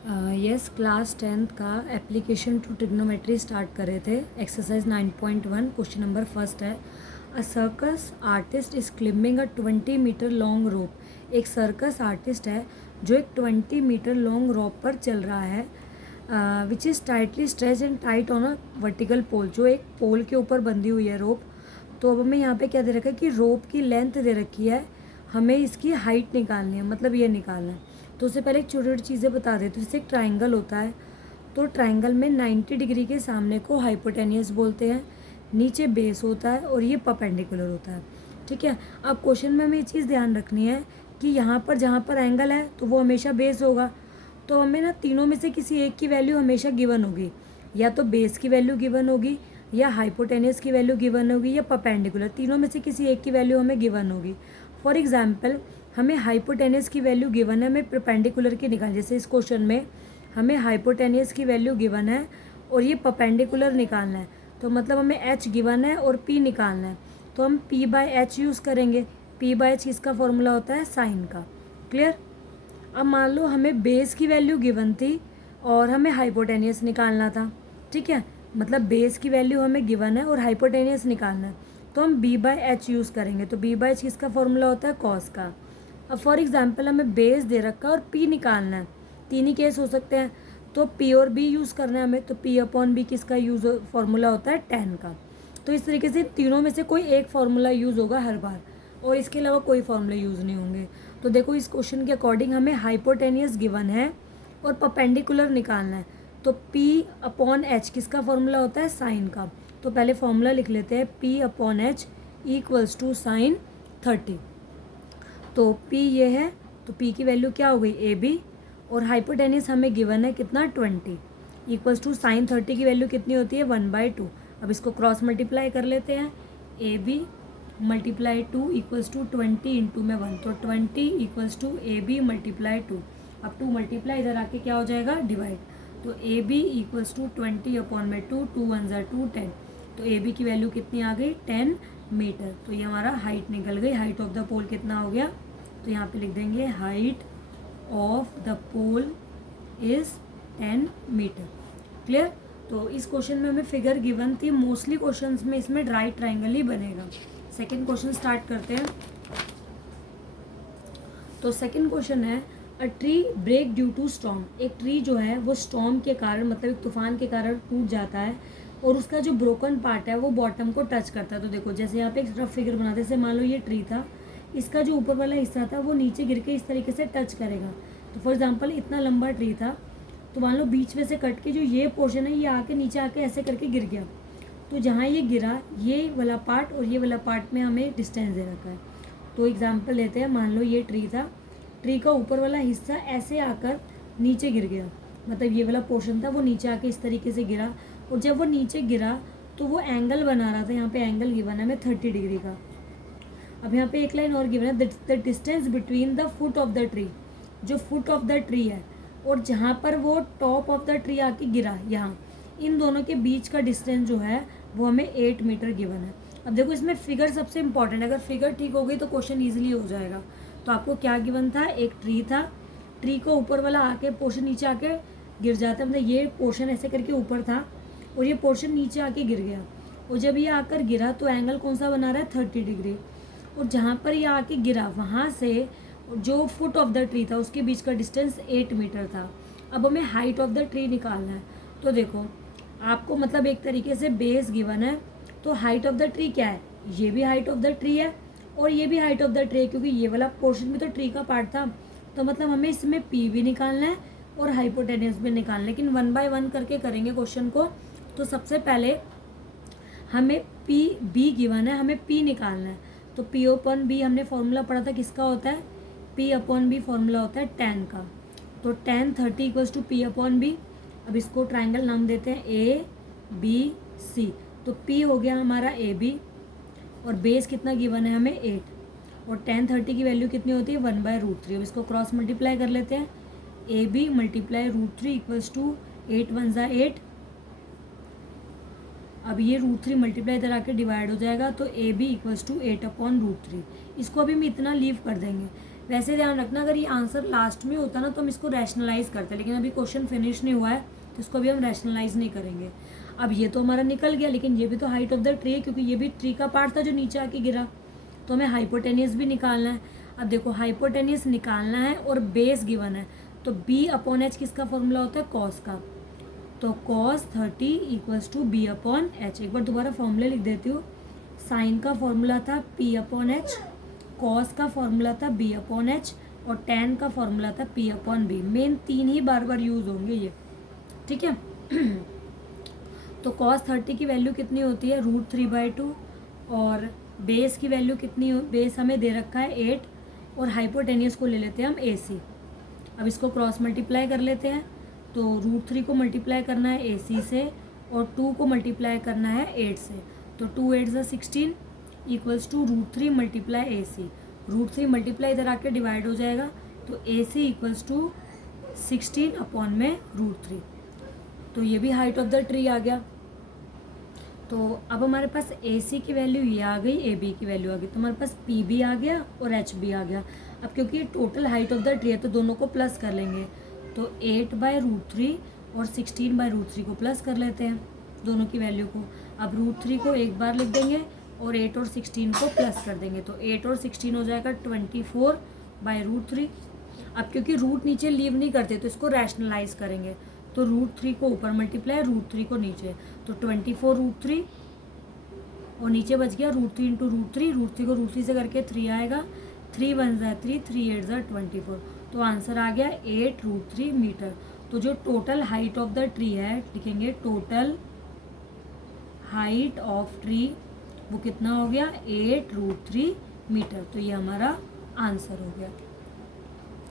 Yes, class 10th का application to trigonometry start कर रहे थे। एक्सरसाइज 9.1 क्वेश्चन नंबर फर्स्ट है, a circus artist is climbing a 20 metre long rope. एक circus artist है जो एक 20 मीटर लॉन्ग रोप पर चल रहा है, which is tightly stretch and tight on a vertical pole. जो एक पोल के ऊपर बंधी हुई है रोप। तो अब हमें यहाँ पे क्या दे रखा है कि रोप की लेंथ दे रखी है, हमें इसकी हाइट निकालनी है, मतलब ये निकालना है। तो उससे पहले एक छोटी छोटी चीज़ें बता देते हैं। जैसे एक ट्राइंगल होता है, तो ट्राइंगल में 90 डिग्री के सामने को हाइपोटेनियस बोलते हैं, नीचे बेस होता है और ये परपेंडिकुलर होता है। ठीक है, अब क्वेश्चन में हमें ये चीज़ ध्यान रखनी है कि यहाँ पर जहाँ पर एंगल है तो वो हमेशा बेस होगा। तो हमें ना तीनों में से किसी एक की वैल्यू हमेशा गिवन होगी, या तो बेस की वैल्यू गिवन होगी, या हाइपोटेनियस की वैल्यू गिवन होगी, या परपेंडिकुलर। तीनों में से किसी एक की वैल्यू हमें गिवन होगी। फॉर एग्जाम्पल, हमें हाइपोटेनियस की वैल्यू गिवन है, हमें परपेंडिकुलर की निकालनी। जैसे इस क्वेश्चन में हमें हाइपोटेनियस की वैल्यू गिवन है और ये परपेंडिकुलर निकालना है, तो मतलब हमें एच गिवन है और पी निकालना है। तो हम पी बाय एच यूज़ करेंगे। पी बाय एच इसका फॉर्मूला होता है साइन का। क्लियर। अब मान लो हमें बेस की वैल्यू गिवन थी और हमें हाइपोटेनियस निकालना था। ठीक है, मतलब बेस की वैल्यू हमें गिवन है और हाइपोटेनियस निकालना है, तो हम बी बाय एच यूज़ करेंगे। तो बी बाय एच किसका फॉर्मूला होता है कॉस का। अब फॉर एग्जांपल हमें बेस दे रखा है और पी निकालना है, तीन ही केस हो सकते हैं, तो पी और बी यूज़ करना है हमें। तो पी अपॉन बी किसका यूज़ फॉर्मूला होता है टेन का। तो इस तरीके से तीनों में से कोई एक फार्मूला यूज़ होगा हर बार, और इसके अलावा कोई फार्मूला यूज़ नहीं होंगे। तो देखो इस क्वेश्चन के अकॉर्डिंग हमें हाइपोटेनियस गिवन है और परपेंडिकुलर निकालना है। तो P अपॉन एच किसका फॉर्मूला होता है साइन का। तो पहले फॉर्मूला लिख लेते हैं, P upon H equals to sine 30। तो P ये है, तो P की वैल्यू क्या हो गई AB, और हाइपोटेनियस हमें गिवन है कितना 20, इक्वल्स टू साइन 30 की वैल्यू कितनी होती है 1/2। अब इसको क्रॉस मल्टीप्लाई कर लेते हैं, AB multiply 2 equals to 20 into में 1, तो 20 इक्वल्स टू AB मल्टीप्लाई 2। अब 2 मल्टीप्लाई इधर आके क्या हो जाएगा डिवाइड। तो AB इक्वल्स टू 20 अपॉन में 2, 2 1 ज़ा 2 10। तो AB की वैल्यू कितनी आ गई 10 मीटर। तो ये हमारा हाइट निकल गई। हाइट ऑफ द पोल कितना हो गया, तो यहाँ पे लिख देंगे height of the pole is 10 metre. Clear. तो इस क्वेश्चन में हमें फिगर गिवन थी। मोस्टली क्वेश्चंस में इसमें राइट ट्राइंगल ही बनेगा। सेकेंड क्वेश्चन स्टार्ट करते हैं। तो सेकेंड क्वेश्चन है, a tree break due to storm. एक ट्री जो है वो स्टॉर्म के कारण, मतलब एक तूफान के कारण टूट जाता है, और उसका जो ब्रोकन पार्ट है वो बॉटम को टच करता है। तो देखो जैसे यहाँ पे एक रफ फिगर बनाते, जैसे मान लो ये ट्री था, इसका जो ऊपर वाला हिस्सा था वो नीचे गिर के इस तरीके से टच करेगा। तो फॉर एग्जाम्पल इतना लंबा ट्री था, तो मान लो बीच में से कट के जो ये पोर्शन है ये आके नीचे आके ऐसे करके गिर गया। तो जहाँ ये गिरा, ये वाला पार्ट और ये वाला पार्ट में हमें डिस्टेंस दे रखा है। तो एग्जाम्पल लेते हैं, मान लो ये ट्री था, ट्री का ऊपर वाला हिस्सा ऐसे आकर नीचे गिर गया, मतलब ये वाला पोर्शन था वो नीचे आके इस तरीके से गिरा, और जब वो नीचे गिरा तो वो एंगल बना रहा था। यहाँ पे एंगल गिवन है हमें 30 डिग्री का। अब यहाँ पे एक लाइन और गिवन है, the distance between the foot of the tree. जो फुट ऑफ द ट्री है और जहाँ पर वो टॉप ऑफ द ट्री आके गिरा, यहाँ इन दोनों के बीच का डिस्टेंस जो है वो हमें 8 मीटर गिवन है। अब देखो इसमें फिगर सबसे इंपॉर्टेंट है, अगर फिगर ठीक हो गई तो क्वेश्चन ईजिली हो जाएगा। तो आपको क्या गिवन था, एक ट्री था, ट्री को ऊपर वाला आके पोर्शन नीचे आके गिर जाता है, मतलब ये पोर्शन ऐसे करके ऊपर था और ये पोर्शन नीचे आके गिर गया, और जब ये आकर गिरा तो एंगल कौन सा बना रहा है 30 डिग्री। और जहाँ पर ये आके गिरा वहाँ से जो फुट ऑफ द ट्री था उसके बीच का डिस्टेंस 8 मीटर था। अब हमें हाइट ऑफ द ट्री निकालना है। तो देखो आपको मतलब एक तरीके से बेस गिवन है, तो हाइट ऑफ द ट्री क्या है, ये भी हाइट ऑफ द ट्री है और ये भी हाइट ऑफ द ट्री है, क्योंकि ये वाला पोर्शन भी तो ट्री का पार्ट था। तो मतलब हमें इसमें पी भी निकालना है और हाइपोटेनियस भी निकालना है, लेकिन 1 बाय 1 करके करेंगे क्वेश्चन को। तो सबसे पहले हमें पी बी गिवन है, हमें पी निकालना है। तो पी अपॉन बी हमने फॉर्मूला पढ़ा था किसका होता है, पी अपॉन बी फॉर्मूला होता है tan का। तो tan 30 equals to P upon B. अब इसको ट्राइंगल नाम देते हैं ABC। तो P हो गया हमारा AB, और बेस कितना गिवन है हमें 8, और tan 30 की वैल्यू कितनी होती है 1/√3। अब इसको क्रॉस मल्टीप्लाई कर लेते हैं, AB मल्टीप्लाई √3 इक्वल्स टू 8 1 ज़ा 8। अब ये √3 मल्टीप्लाई इधर आके डिवाइड हो जाएगा, तो AB इक्वल्स टू 8 अपॉन √3। इसको अभी हम इतना लीव कर देंगे, वैसे ध्यान रखना अगर ये आंसर लास्ट में होता ना तो हम इसको रैशनलाइज करते, लेकिन अभी क्वेश्चन फिनिश नहीं हुआ है तो इसको अभी हम रैशनलाइज नहीं करेंगे। अब ये तो हमारा निकल गया, लेकिन ये भी तो हाइट ऑफ द ट्री है क्योंकि ये भी ट्री का पार्ट था जो नीचे आके गिरा, तो हमें हाइपोटेनियस भी निकालना है। अब देखो हाइपोटेनियस निकालना है और बेस गिवन है, तो B/H किसका फॉर्मूला होता है, कॉस का, तो cos 30 इक्वल्स टू B/H। एक बार दोबारा फॉर्मूला लिख देती हूँ। साइन का फॉर्मूला था P/H, कॉस का फॉर्मूला था B/H और tan का फॉर्मूला था P/B। मेन 3 ही बार बार यूज़ होंगे ये, ठीक है। तो cos 30 की वैल्यू कितनी होती है, √3/2 और बेस की वैल्यू कितनी हो, बेस हमें दे रखा है 8 और हाइपोटेनियस को ले लेते हैं हम AC। अब इसको क्रॉस मल्टीप्लाई कर लेते हैं, तो √3 को मल्टीप्लाई करना है AC से और 2 को मल्टीप्लाई करना है 8 से, तो 2 8 ज़ा 16 equals to √3 multiply AC। √3 multiply इधर आके डिवाइड हो जाएगा, तो AC इक्वल्स टू 16/√3। तो ये भी हाइट ऑफ द ट्री आ गया। तो अब हमारे पास AC की वैल्यू ये आ गई, AB की वैल्यू आ गई, तो हमारे पास PB आ गया और HB आ गया। अब क्योंकि ये total height of the tree है तो दोनों को प्लस कर लेंगे, तो 8/√3 और 16/√3 को प्लस कर लेते हैं दोनों की वैल्यू को। अब √3 को एक बार लिख देंगे और 8 और 16 को प्लस कर देंगे, तो 8 और 16 हो जाएगा 24/√3। अब क्योंकि रूट नीचे लीव नहीं करते तो इसको रैशनलाइज करेंगे, तो √3 को ऊपर मल्टीप्लाई, √3 को नीचे, तो 24√3 और नीचे बच गया √3 इंटू √3, √3 को √3 से करके 3 आएगा, 3 1 ज़ा 3, 3 8 ज़ा 24, तो आंसर आ गया 8√3 मीटर। तो जो total height of the tree है, लिखेंगे टोटल हाइट ऑफ ट्री, वो कितना हो गया 8√3 मीटर। तो ये हमारा आंसर हो गया।